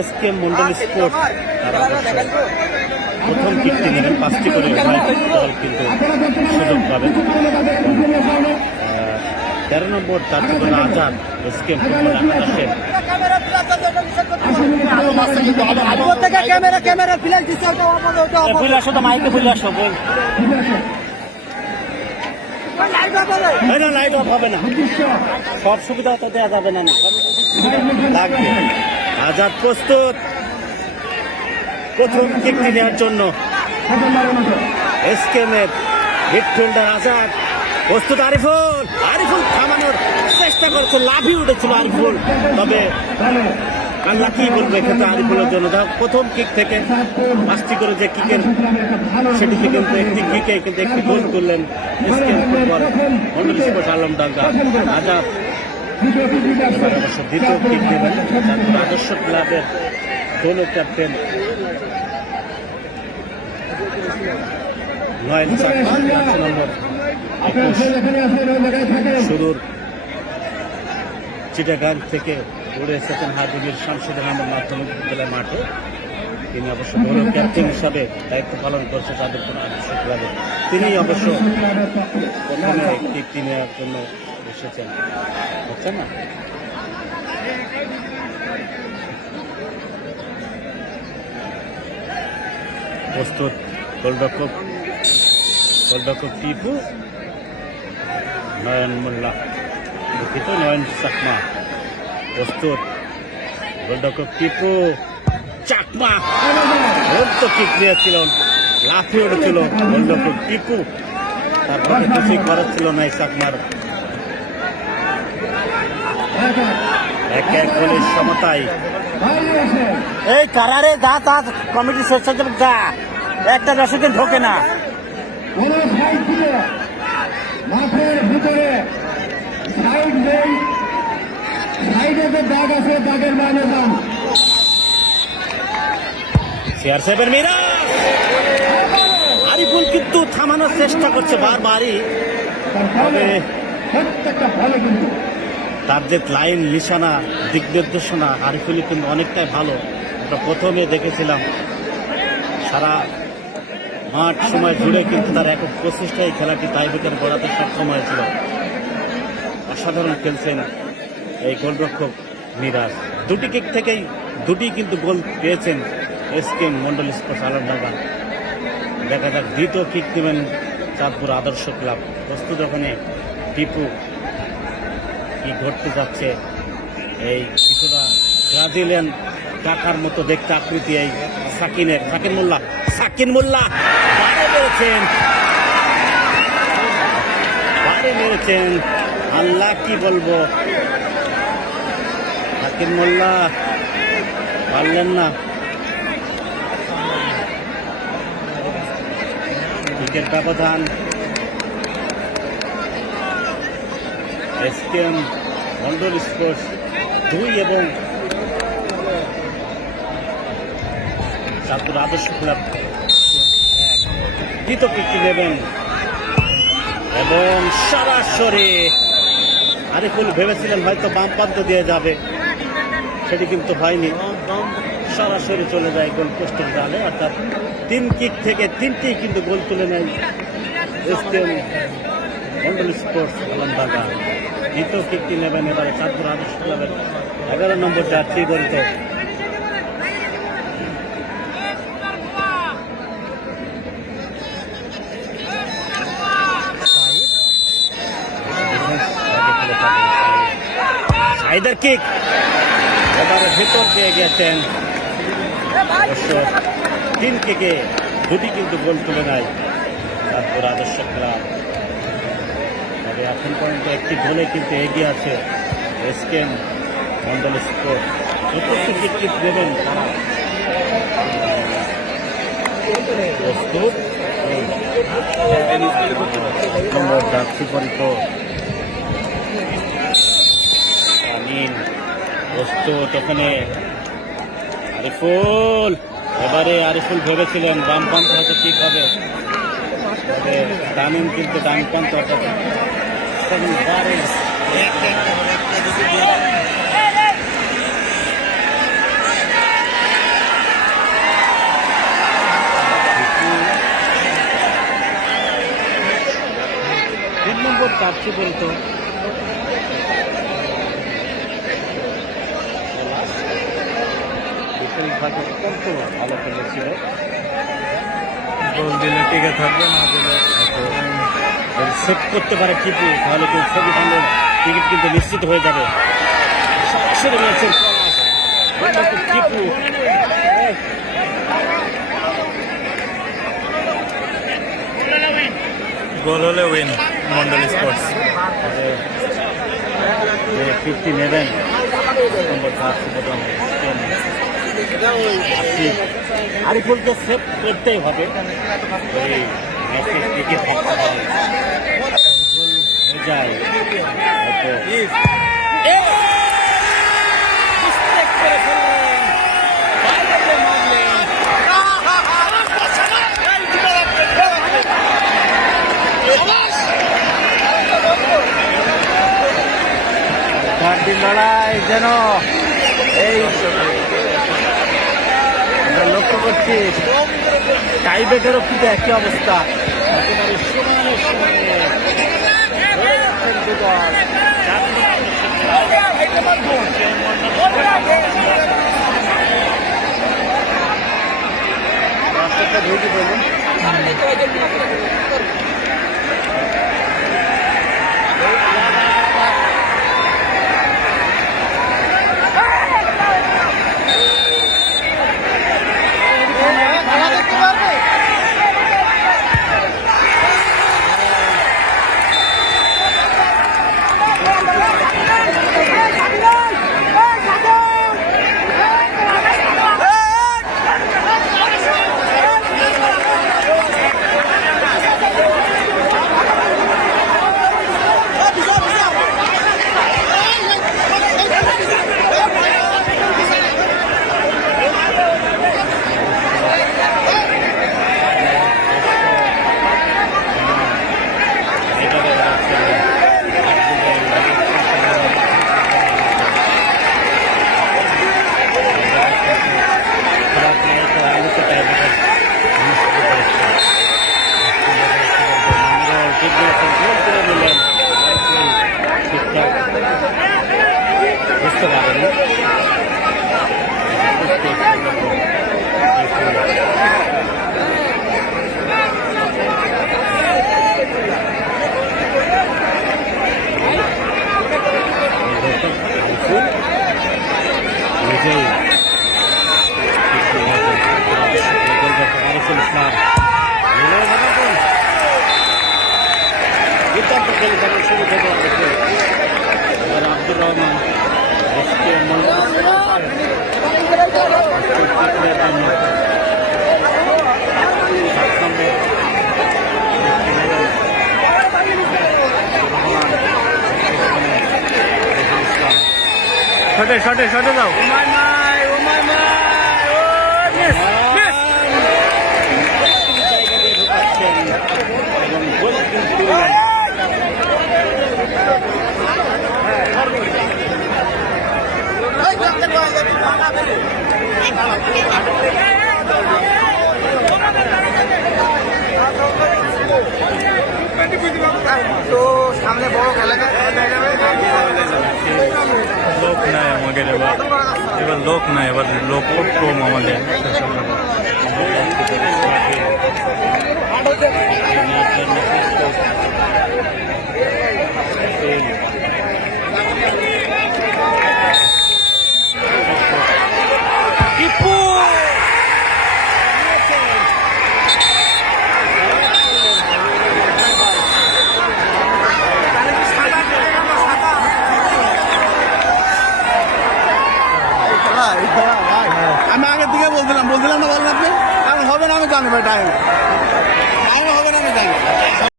SKM Mondal sports তারা প্রথম কিকটি নেবেন, 5টি করে দল কিন্তু সুযোগ পাবে। 13 নম্বর চারটি আজাদ এসকেএম ফুটবল একাদশের লাইট অফ হবে না, সব সুবিধা তো দেওয়া যাবে না, লাগবে। আজাদ প্রস্তুত প্রথম কিকটি নেওয়ার জন্য। এসকেএমের মিডফিল্ডার আজাদ প্রস্তুত। আরিফুল আরিফুল থামানোর চেষ্টা করছে, লাফিয়ে উঠেছিল আরিফুল, তবে আল্লাহ কি বলবো এক্ষেত্রে আরিফুলের জন্য। প্রথম কিক থেকে 5টি করে যে কিকের সেটিকে কিন্তু একটি কিকে কিন্তু একটি গোল করলেন SKM football Mondal sports Alamdanga. Azad এবার অবশ্য দ্বিতীয় কিক দেবেন আদর্শ ক্লাবের দল ক্যাপ্টেন নয়ন চাকমা। 5 নম্বর শুরুর চিটাগাং থেকে উড়ে এসেছেন হাবিবুর শামসুদ্দিন আহমেদ মাধ্যমিক বিদ্যালয় মাঠে। তিনি অবশ্য বড় ক্যাপ্টেন হিসাবে দায়িত্ব পালন করছে তাদের কোনো আদর্শ ক্লাবে। তিনি অবশ্য প্রথমে কিকটি নেওয়ার জন্য এসেছেন, হচ্ছে না। প্রস্তুত গোলরক্ষক টিপু, নয়ন মোল্লা দুঃখিত নয়ন চাকমা প্রস্তুত। গোলরক্ষক টিপু চাকমা তো কিক দিয়েছিল, লাফিয়ে উঠেছিল গোলরক্ষক টিপু, তারপরে কিছুই করার ছিল না এই চাকমার। 1-1 গোলের সমতায়। এই কারারে যা তা কমিটি স্বেচ্ছাসেবক যা একটা দর্শকে ঢোকে না। মাঠের ভিতরে সাইড নেই, সাইডে যে দাগ আছে দাগের মানে দাম। CR7 মিরাজ আরিফুল কিন্তু থামানোর চেষ্টা করছে বারবারই, তবে প্রত্যেকটা ভালো কিন্তু তার যে লাইন নিশানা দিক নির্দেশনা আরিফুলই কিন্তু অনেকটাই ভালো। আমরা প্রথমে দেখেছিলাম সারা মাঠ সময় জুড়ে কিন্তু তার একক প্রচেষ্টায় খেলাটি টাইব্রেকার গড়াতে সক্ষম হয়েছিল। অসাধারণ খেলছেন এই গোলরক্ষক মিরাজ। 2টি কিক থেকেই 2টি কিন্তু গোল পেয়েছেন এসকেএম মন্ডল স্পোর্টস আলমডাঙ্গা। দেখা যাক দ্বিতীয় কিক দেবেন চাঁদপুর আদর্শ ক্লাব। প্রস্তুত ওখানে টিপু, কি ঘটতে যাচ্ছে। এই কিছুটা ব্রাজিলিয়ান টাকার মতো দেখতে আকৃতি এই সাকিন মোল্লা বারে মেরেছেন। আল্লাহ কি বলবো, সাকিন মোল্লা পারলেন না। ক্রিকেট ব্যবধান এসকেএম মন্ডল স্পোর্টস 2 এবং চাঁদপুর আদর্শ ক্লাব 1। দ্বিতীয় কিকটি দেবেন এবং সরাসরি আরিফুল ভেবেছিলেন হয়তো বাম প্রান্ত দিয়ে যাবে, সেটি কিন্তু হয়নি, সরাসরি চলে যায় গোল পোস্টের জালে। অর্থাৎ 3 কিক থেকে 3টি কিন্তু গোল তুলে নেয় এসকেএম মন্ডল স্পোর্টস আলমডাঙ্গা। দ্বিতীয় কিকটি নেবেন এবারে চাঁদপুর আদর্শ ক্লাবের 11 নম্বর জার্সি বলতে সাইদের কিক এবারে ভেতর দিয়ে গেছেন। অবশ্য 3 কিকে 2টি কিন্তু গোল তুলে নেয় চাঁদপুর আদর্শ ক্লাব। তবে এখন পর্যন্ত একটি গোলে কিন্তু এগিয়ে আছে এসকেএম মন্ডল স্পোর্টস। চতুর্থ কিক দেবেন তারা। প্রস্তুত জার্সি পরিত প্রস্তুত ওখানে আরিফুল। এবারে আরিফুল ভেবেছিলেন বাম প্রান্ত হয়তো ঠিক হবে, তবে তামিম কিন্তু ডান প্রান্ত চাচ্ছি বলতো কত ভালো খেলেছিল, গোল দিলে টিকে থাকবে, না দিলে সেট করতে পারে টিপু, তাহলে কিন্তু সেমিফাইনাল টিকিট কিন্তু নিশ্চিত হয়ে যাবে। সরাসরি ম্যাচের টিপু গোল হলে উইন মন্ডল স্পোর্টস। 50 নেবেন আরিফুলকে সেভ করতেই হবে, ওই ম্যাচের টিকিট থাকতে হবে হয়ে যায় লড়াই যেন এই আমরা লক্ষ্য করছি টাইব্রেকারও কিন্তু একই অবস্থা, একেবারে সমানে সমানে রাস্তাটা ঢুকে বলুন বুঝতে পারেনি। শুরু থেকে আব্দুর রহমান শটে শটে শটে দাও। তো সামনে বড় খেলা লোক নাই আমাদের, এবার লোক নাই, এবার লোক খুব কম আমাদের। আমি আগের দিকে বলছিলাম না, বলেন আপনি এখন হবে না, আমি জানি ভাই টাইম হবে না, আমি জানি।